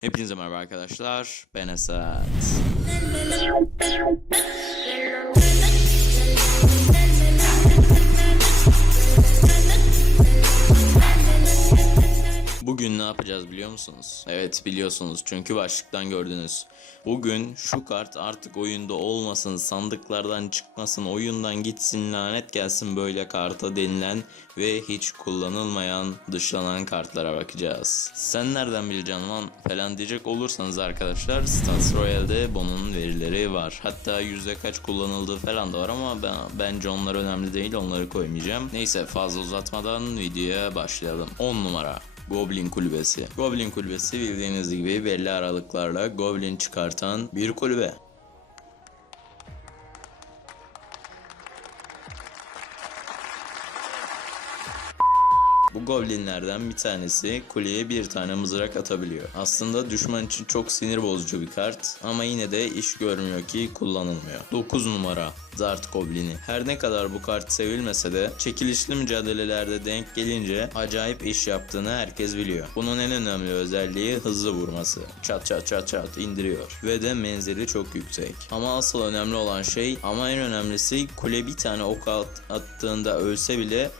Hepinize merhaba arkadaşlar. Ben Esat. Yapacağız biliyor musunuz? Evet biliyorsunuz çünkü başlıktan gördünüz. Bugün şu kart artık oyunda olmasın, sandıklardan çıkmasın, oyundan gitsin, lanet gelsin böyle karta denilen ve hiç kullanılmayan, dışlanan kartlara bakacağız. Sen nereden bileceksin lan falan diyecek olursanız arkadaşlar Stats Royale'de bunun verileri var. Hatta yüzde kaç kullanıldığı falan da var ama ben, bence onlar önemli değil onları koymayacağım. Neyse fazla uzatmadan videoya başlayalım. 10 numara. Goblin Kulübesi. Goblin Kulübesi bildiğiniz gibi belli aralıklarla Goblin çıkartan bir kulübe. Bu goblinlerden bir tanesi kuleye bir tane mızrak atabiliyor. Aslında düşman için çok sinir bozucu bir kart ama yine de iş görmüyor ki kullanılmıyor. 9 numara Zart Goblini. Her ne kadar bu kart sevilmese de çekilişli mücadelelerde denk gelince acayip iş yaptığını herkes biliyor. Bunun en önemli özelliği hızlı vurması. Çat çat çat çat indiriyor. Ve de menzili çok yüksek. Ama asıl önemli olan şey ama en önemlisi kule bir tane ok at- attığında ölse bile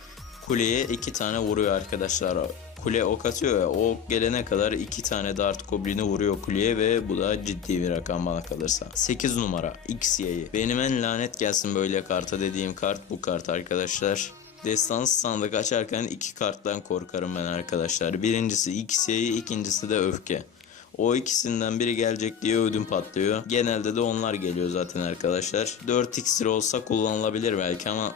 kuleye iki tane vuruyor arkadaşlar. Kule ok atıyor ya o ok gelene kadar iki tane dart goblini vuruyor kuleye ve bu da ciddi bir rakam bana kalırsa. 8 numara XY'yi. Benim en lanet gelsin böyle karta dediğim kart bu kart arkadaşlar. Destansı sandık açarken iki karttan korkarım ben arkadaşlar. Birincisi XY'yi ikincisi de öfke. O ikisinden biri gelecek diye ödüm patlıyor. Genelde de onlar geliyor zaten arkadaşlar. 4 iksir olsa kullanılabilir belki ama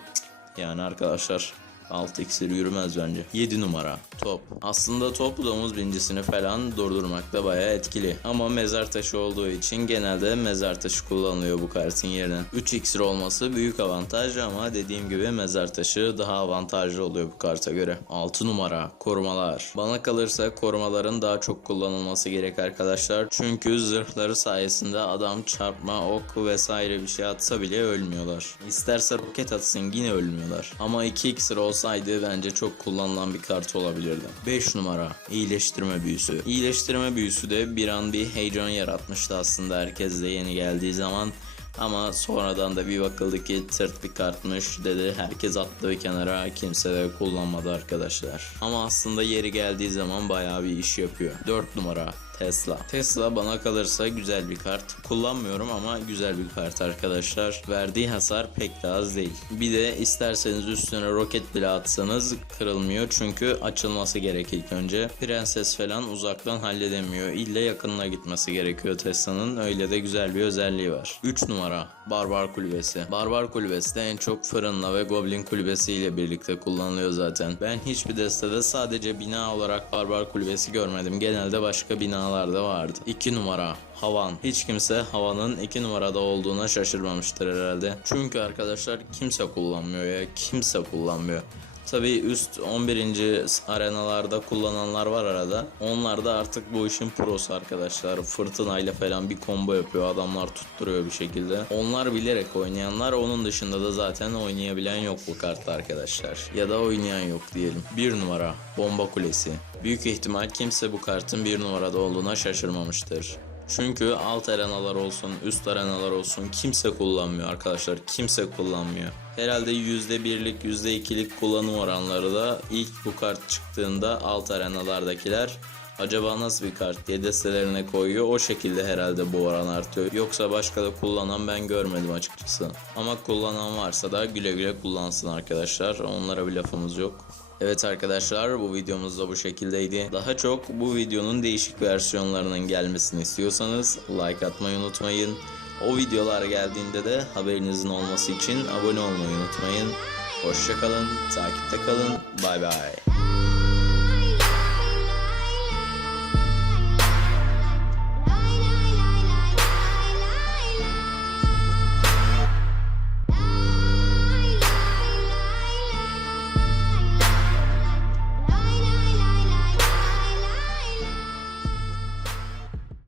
yani arkadaşlar 6 iksir yürümez bence. 7 numara top. Aslında top domuz bincisini falan durdurmakta bayağı etkili. Ama mezar taşı olduğu için genelde mezar taşı kullanılıyor bu kartın yerine. 3 iksir olması büyük avantaj ama dediğim gibi mezar taşı daha avantajlı oluyor bu karta göre. 6 numara korumalar. Bana kalırsa korumaların daha çok kullanılması gerek arkadaşlar. Çünkü zırhları sayesinde adam çarpma, ok vesaire bir şey atsa bile ölmüyorlar. İsterse roket atsın yine ölmüyorlar. Ama 2 iksir olsaydı bence çok kullanılan bir kart olabilirdi. 5 numara iyileştirme büyüsü. İyileştirme büyüsü de bir an bir heyecan yaratmıştı aslında herkesle yeni geldiği zaman. Ama sonradan da bir bakıldı ki tırt bir kartmış dedi. Herkes attı kenara kimse de kullanmadı arkadaşlar. Ama aslında yeri geldiği zaman bayağı bir iş yapıyor. 4 numara Tesla. Tesla bana kalırsa güzel bir kart. Kullanmıyorum ama güzel bir kart arkadaşlar. Verdiği hasar pek de az değil. Bir de isterseniz üstüne roket bile atsanız kırılmıyor. Çünkü açılması gerek ilk önce. Prenses falan uzaktan halledemiyor. İlle yakınına gitmesi gerekiyor Tesla'nın. Öyle de güzel bir özelliği var. 3 numara Barbar Kulübesi. Barbar Kulübesi de en çok fırınla ve Goblin Kulübesi ile birlikte kullanılıyor zaten. Ben hiçbir destede sadece bina olarak Barbar Kulübesi görmedim. Genelde başka binalarda vardı. 2 numara Havan. Hiç kimse havanın 2 numarada olduğuna şaşırmamıştır herhalde. Çünkü arkadaşlar kimse kullanmıyor ya. Kimse kullanmıyor. Tabii üst 11. arenalarda kullananlar var arada. Onlar da artık bu işin prosu arkadaşlar. Fırtınayla falan bir combo yapıyor. Adamlar tutturuyor bir şekilde. Onlar bilerek oynayanlar. Onun dışında da zaten oynayabilen yok bu kartta arkadaşlar. Ya da oynayan yok diyelim. Bir numara Bomba Kulesi. Büyük ihtimal kimse bu kartın bir numarada olduğuna şaşırmamıştır. Çünkü alt arenalar olsun, üst arenalar olsun kimse kullanmıyor arkadaşlar. Kimse kullanmıyor. Herhalde %1'lik, %2'lik kullanım oranları da ilk bu kart çıktığında alt arenalardakiler acaba nasıl bir kart diye destelerine koyuyor. O şekilde herhalde bu oran artıyor. Yoksa başka da kullanan ben görmedim açıkçası. Ama kullanan varsa da güle güle kullansın arkadaşlar. Onlara bir lafımız yok. Evet arkadaşlar bu videomuz da bu şekildeydi. Daha çok bu videonun değişik versiyonlarının gelmesini istiyorsanız like atmayı unutmayın. O videolar geldiğinde de haberinizin olması için abone olmayı unutmayın. Hoşçakalın, takipte kalın, bay bay.